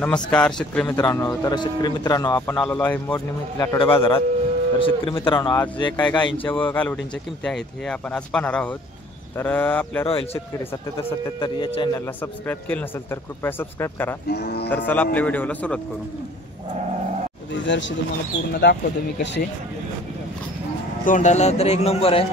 नमस्कार शेतकरी मित्रांनो. तर शेतकरी मित्रांनो, आपण आलेलो आहे मोडणी महिन्यातील आठवड्या बाजारात. तर शेतकरी मित्रांनो, आज जे काय गायींच्या व कालवडींच्या किमती आहेत हे आपण आज पाहणार आहोत. तर आपल्या रॉयल शेतकरी 7777 या चॅनलला सबस्क्राईब केलं नसेल तर कृपया सबस्क्राईब करा. तर चला आपल्या व्हिडिओला सुरुवात करू. जर्सी तुम्हाला पूर्ण दाखवतो मी कशी. तोंडाला तर एक नंबर आहे,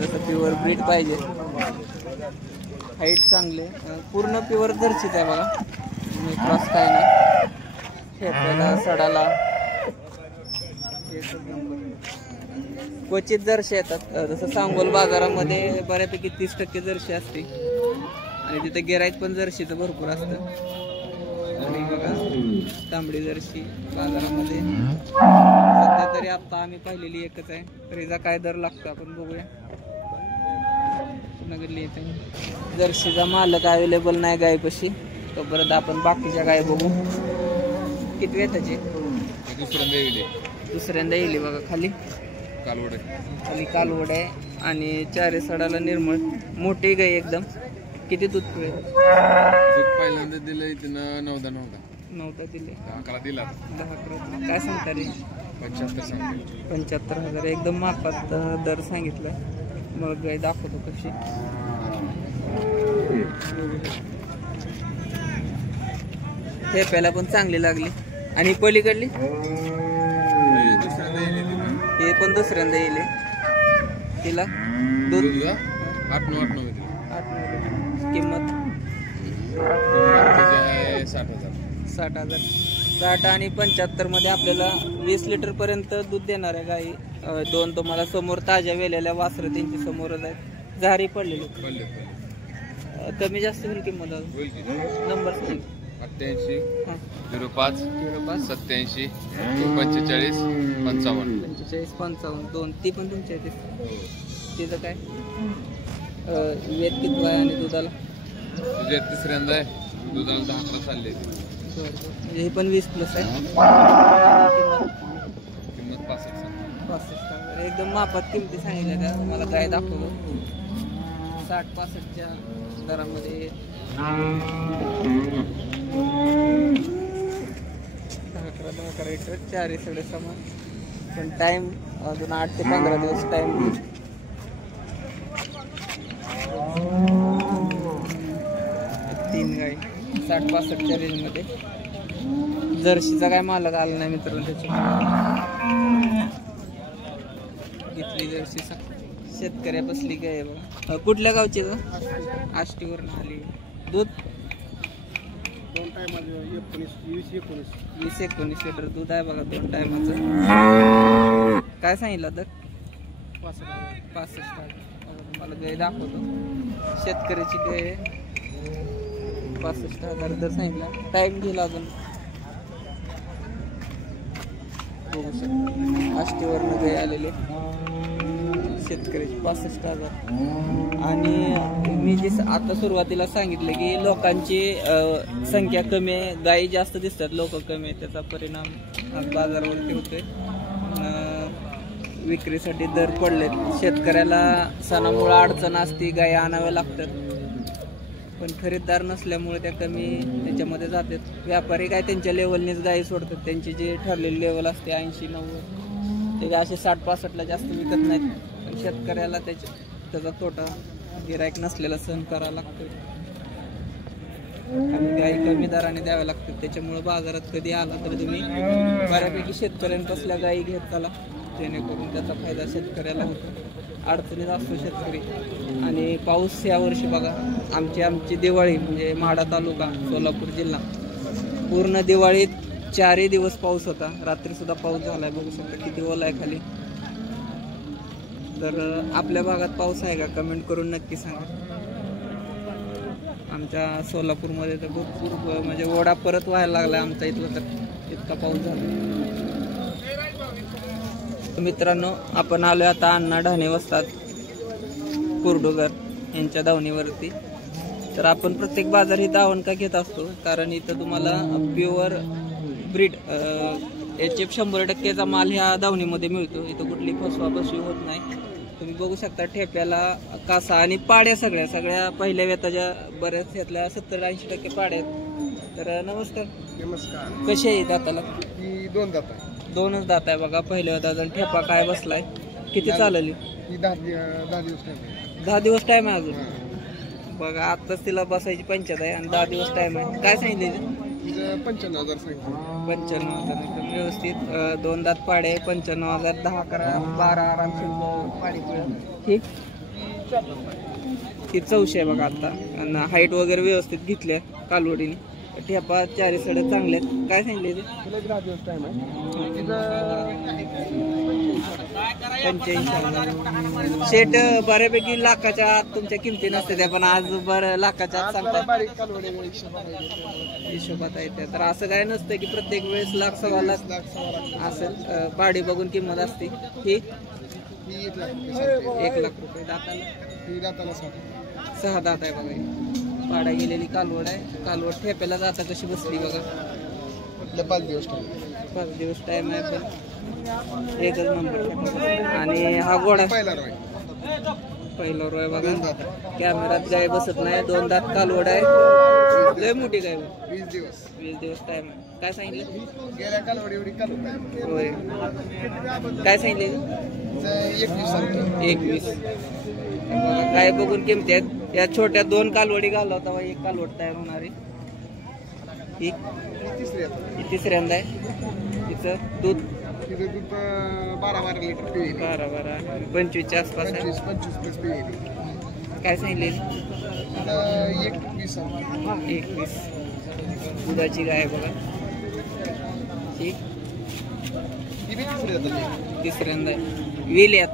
जसं प्युअर ब्रीड पाहिजे. हाईट चांगले, पूर्ण प्युअर जर्सीच आहे बघा. क्रॉस काय नाही, ठेप्याला सडाला क्वचित जर्सी येतात. जसं सांगोल बाजारामध्ये बऱ्यापैकी 30% जर्सी असते आणि तिथे गिराईक पण जर्सीचं भरपूर असतं. आणि बघा तांबडी जर्सी बाजारामध्ये सध्या तरी आता आम्ही पाहिलेली एकच आहे. तरीचा काय दर लागतो आपण बघूया. नगरली जर्सीचा मालक अवेलेबल नाही गायपाशी, तोपर्यंत आपण बाकीच्या गाय बघू. किती आहे त्याची? दुसऱ्यांदा येईल बघा. खाली कालवड आहे आणि चारे सडाला निर्मळ मोठी गाय एकदम. किती दूध पिळेल? पहिल्यांदा दिलंय तिनं 9 दिले. 11 दिला. 10-11. काय सांगता रे? 75,000 एकदम मापात दर सांगितलं. मग गाय दाखवतो कशी. ठेप्याला पण चांगली लागली. आणि पलीकडली हे पण दुसऱ्यांदा येईल. तिला दूध 8-9 किंमत 60,000. 60 आणि 75 मध्ये आपल्याला 20 लिटर पर्यंत दूध देणार आहे गाई. दोन तुम्हाला समोर ताज्या वेलेल्या वासरं त्यांची समोरच आहेत. झारी पडलेली. कमी जास्त होईल किंमत. नंबर 88 05 87 45 55 दोन. ती पण तुमच्या इथे. तिचं काय वेद किती आहे आणि दुधाला? तुझ्या तिसऱ्यांदा आहे. दुधाला 10 चालले. म्हणजे हे पण 20+ आहे. किंमत 65,000. एकदम मापात किमती सांगितल्या का मला गाय दाखवलं. 60-65च्या दरामध्ये 10-11 लिटर चार सगळे समान. पण टाइम अजून 8 ते 15 दिवस टाइम. तीन गाय 60-65च्या रेंजमध्ये. जर्सीचा काय मालक आला नाही मित्रांनो त्याची. घेतली जर्सी शेतकऱ्या बसली गाय बघा. कुठल्या गावची? आष्टीवरून आली. दूध 20-19 लिटर दूध आहे बघा 2 टायमाचं. काय सांगितलं तर? 65,000. मला गाय दाखवतो. शेतकऱ्याची गाय 65,000 दर सांगितला. टाइम घेईल अजून. बघू शकतो आष्टीवरून गाय आलेले शेतकऱ्याची 65,000. आणि मी जे आता सुरुवातीला सांगितलं की लोकांची संख्या कमी आहे, गायी जास्त दिसतात, लोक कमी आहेत. त्याचा परिणाम आज बाजारावरती होतोय. विक्रीसाठी दर पडलेत. शेतकऱ्याला सणामुळे अडचण असते, गायी आणाव्या लागतात. पण खरीददार नसल्यामुळे त्या कमी त्याच्यामध्ये जातात. व्यापारी काय त्यांच्या लेवलनेच गायी सोडतात. त्यांची जे ठरलेली लेवल असते 80-90, ते काय असे 60-65ला जास्त विकत नाहीत. पण शेतकऱ्याला त्याचा तोटा गिराईक नसलेला सहन करावा लागतो आणि गाई कमी दराने द्याव्या लागतात. त्याच्यामुळे बाजारात कधी आला तर तुम्ही बऱ्यापैकी शेतकऱ्यांपासल्या गायी घेत चला, जेणेकरून त्याचा फायदा शेतकऱ्याला होतो. अडचणीत असतो शेतकरी. आणि पाऊस यावर्षी बघा, आमची दिवाळी म्हणजे म्हाडा तालुका सोलापूर जिल्हा, पूर्ण दिवाळीत 4 दिवस पाऊस होता. रात्री सुद्धा पाऊस झालाय. बघू शकता किती ओला आहे खाली. तर आपल्या भागात पाऊस आहे का? कमेंट करून नक्की सांगा. आमच्या सोलापूरमध्ये तर भरपूर म्हणजे ओढा परत व्हायला लागला आमचा इथला, तर इतका पाऊस झाला. मित्रांनो, आपण आलोय आता अण्णा ढाणे वस्तात कुर्डुगर यांच्या दावणीवरती. तर आपण प्रत्येक बाजार इथं आवण का घेत असतो, कारण इथं तुम्हाला प्युअर ब्रीड HF 100%चा माल ह्या दावणीमध्ये मिळतो. इथं कुठली फसवाफसवी होत नाही. तुम्ही बघू शकता ठेप्याला कासा आणि पाड्या सगळ्या पहिल्या वेताच्या बऱ्याच यातल्या 70-80% पाड्या आहेत. तर नमस्कार. नमस्कार. कसे आहे दाताला? ही 2 दात आहे. 2च दात आहे बघा. पहिल्या दाताला ठेपा काय बसलाय. किती चालली? ही 10 दिवस टाइम आहे. 10 दिवस टाइम आहे अजून. बघा आताच तिला बसायची पंचायत आहे आणि 10 दिवस टाइम आहे. काय सांगितले? हिचं 95,000 सांगितलं. 95,000 एकदम व्यवस्थित. 2 दात पाडे 95,000. 10 करा 12 आरामशीर पाडी ठीक. ही 400 आहे बघा आता. आणि हाईट वगैरे व्यवस्थित घेतल्या कालवडीने. ठेपा 4 सड चांगले आहेत. काय सांगितले ते? तिला 10 दिवस टाइम आहे. तिचं 85,000. शेट बऱ्यापैकी लाखाच्या आत तुमच्या किमती नसते त्या, पण आज बरं लाखाच्या आत सांगताय. बारीक कालवडे हिशोबात आहे त्या. तर असं काय नसतं की प्रत्येक वेळेस लाख सव्वा लाख असेल. पाडी बघून किंमत असते. ही 1 लाख रुपये. 1 लाख रुपये. दाताला ही दाताला 6 दात आहे बघा. पाडा गेलेली कालवड आहे. कालवड ठेप्याला जाता कशी बसली बघा. 5 दिवस टाइम. 5 दिवस टाइम आहे पण एकच नंबर. आणि हा घोडा पहिला रोय. पहिला रोय बघा. कॅमेरात गाय बसत नाही. 2 दात कालवड आहे. लय मोठी गाय. 20 दिवस. 20 दिवस टाइम आहे. काय सांगितलं? गेल्या कालवडी एवढी कालवड आहे. होय. काय सांगितले? 21 सांगतो. 21. काय बघून किमती आहेत. या छोट्या 2 कालवडी घालला तेव्हा 1 कालवड तयार होणार आहे. ही तिसऱ्यांदा आहे. तिचं दूध तिचं दूध 12 लिटर पिईल. 12 25च्या आसपास आहे. 25 प्लस पिईल. काय सांगितले? 21. 21. दुधाची गाय आहे बघा. ही ही बी तिसऱ्यांदा आहे. विल्यात.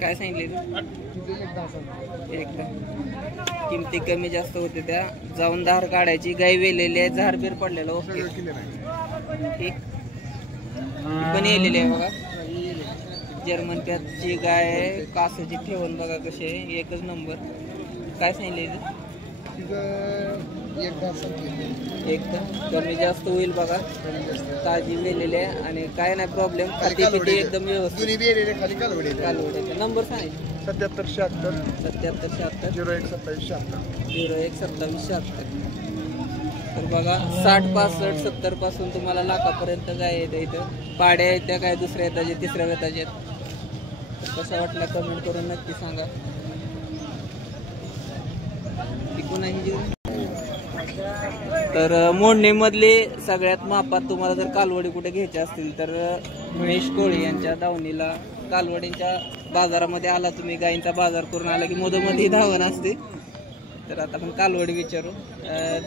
काय सांगितले? एकदा किमती कमी जास्त होते त्या. जाऊन धार काढायची. गाय वेलेली आहे. झारबीर पडलेलं ओके. ठीक. पण येलेली आहे बघा. जर्मन पॅचची गाय आहे. कासाची ठेवण बघा कशी आहे. एकच नंबर. काय सांगितले? एकदम कमी जास्त होईल बघा. ताजी वेलेली आहे आणि काय नाही प्रॉब्लेम. खाती पिती एकदम व्यवस्थित. खाली कालवड्याचा नंबर सांगितलं. 77 76 77 76 01 27 76 01 27 76. तर बघा 60 65 70 पासून तुम्हाला लाखापर्यंत गाय येते इथं. पाड्या आहेत त्या काय दुसऱ्या येताचे तिसऱ्या येताचे. कसा वाटला कमेंट करून नक्की सांगा. तर मोडणीमधली सगळ्यात मापात तुम्हाला जर कालवडी कुठे घ्यायच्या असतील तर महेश कोळी यांच्या दावणीला कालवडींच्या बाजारामध्ये आला तुम्ही. गायींचा बाजार करून आला की मधोमधी धावण असते. तर आता आपण कालवडी विचारू.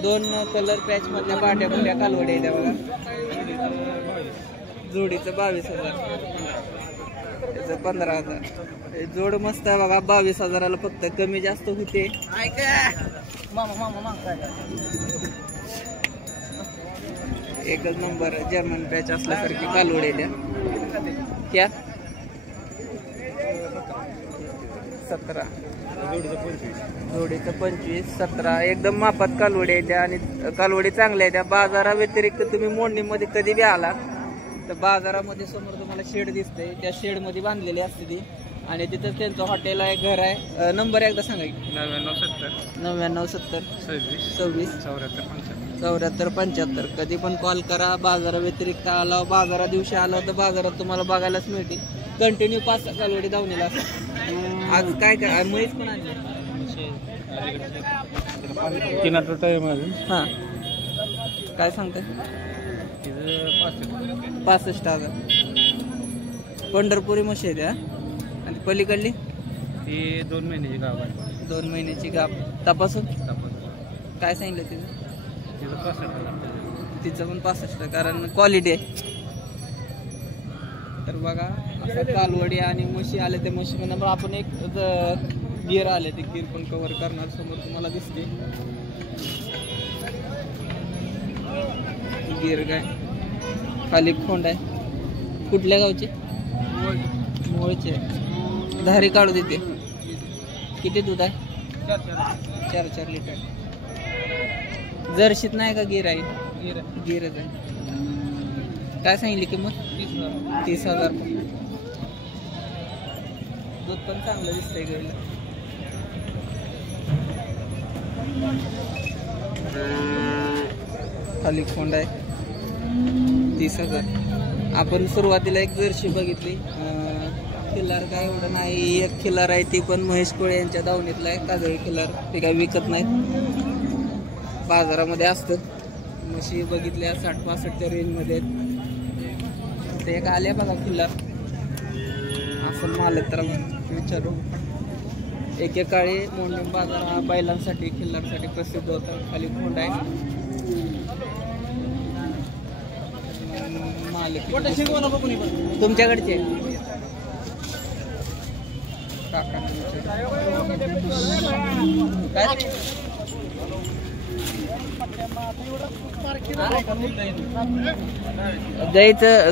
2 कलर पॅच मधल्या पाट्या मोठ्या कालवडी आहेत बघा. जोडीचं 22,000. त्याचं 15,000. जोड मस्त आहे बघा. 22,000ला फक्त. कमी जास्त होते. एकच नंबर जर्मन पॅच असल्यासारखी कालवडी द्या. क्या 17. जोडीचं 25 17. एकदम मापात कालवडी द्या आणि कालवडी चांगल्या द्या. बाजारा व्यतिरिक्त तुम्ही मोडणीमध्ये कधी बी आला तर बाजारामध्ये समोर तुम्हाला शेड दिसतंय. त्या शेड मध्ये बांधलेली असते ती. आणि तिथं त्यांचं हॉटेल आहे. घर आहे. नंबर एकदा सांगा. 99 70 26 74 75. कधी पण कॉल करा. बाजारा व्यतिरिक्त आला बाजारा दिवशी आला तर बाजारात तुम्हाला बघायलाच मिळते. कंटिन्यू 5 कालवडी धावणीला असतात. आज काय काय म्हैस पण आणली. 3 आठवडा टाइम आहे. हा काय सांगताय? 65,000. पंढरपुरी म्हशी आहे त्या. आणि पलीकडली ती 2 महिन्याची गाव आहे. 2 महिन्याची गाप तपासून. काय सांगितलं तिचं? तिचं पण 65. कारण क्वालिटी आहे. तर बघा असं कालवडी आणि म्हशी आले. त्या म्हशी पण आपण एक गिर आले. ते गिर पण कव्हर करणार. समोर तुम्हाला दिसते गिर गाय. खाली खोंड आहे. कुठल्या गावची? मोळचे. धारी काढू देते. किती दूध आहे? 4 लिटर. जर्शीत नाही का गिर आहे? गिरच आहे. काय सांगितली किंमत? 30,000. दूध पण चांगलं दिसतंय गाईला. खाली खोंड आहे 30,000. आपण सुरुवातीला एक जर्सी बघितली, खिल्लार काय एवढं नाही. एक खिल्लार आहे ती पण महेश कोळे यांच्या दावणीतला आहे, काजळी खिल्लार. ते काय विकत नाहीत, बाजारामध्ये असतं. म्हशी बघितल्या 60-65च्या रेंजमध्ये. ते एक आल्या बघा खिल्लार, असं मालक तर विचारू. एकेकाळी मोंडीम बाजार हा बैलांसाठी खिल्लारसाठी प्रसिद्ध होता. खाली खोंड आहे. मालक तुमच्याकडचे काका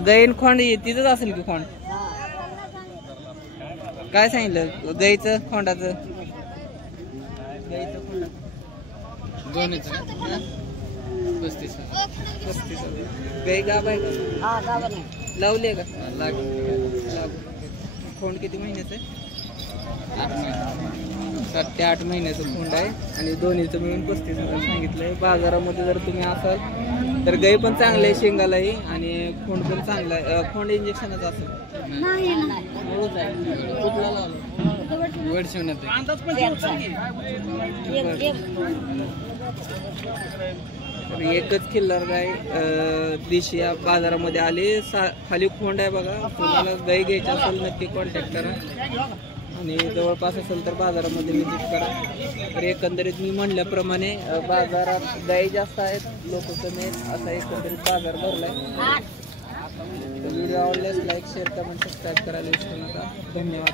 गाईन खोंड तिथंच असेल की खोंड? काय सांगितलं गाईचं खोंडाचं? गाईचं खोंड दोन्हीच 35. गाई गाब आहे का? लावली आहे का? लाग. खोंड किती महिन्याचं आहे? 7 ते 8 महिन्याचं खोंड आहे आणि दोन्हीचं मिळून 35,000 सांगितलंय. बाजारामध्ये जर तुम्ही असाल तर गाई पण चांगलं आहे शेंगालाही आणि खोंड पण चांगला आहे. खोंड इंजेक्शनच असेल. कुठला लावलं? वड शिवण्यात तर एकच खिल्लार गाय देशी या बाजारामध्ये आली. खाली खोंड आहे बघा. तुम्हाला गाय घ्यायची असेल नक्की कॉन्टॅक्ट करा आणि जवळपास असेल तर बाजारामध्ये व्हिजिट करा. तर एकंदरीत मी म्हणल्याप्रमाणे बाजारात गाई जास्त आहेत, लोक कमी आहेत, असा एकंदरीत बाजार भरलाय. व्हिडिओ आवडल्यास लाईक शेअर कमेंट सबस्क्राईब करायला विसरू नका. धन्यवाद.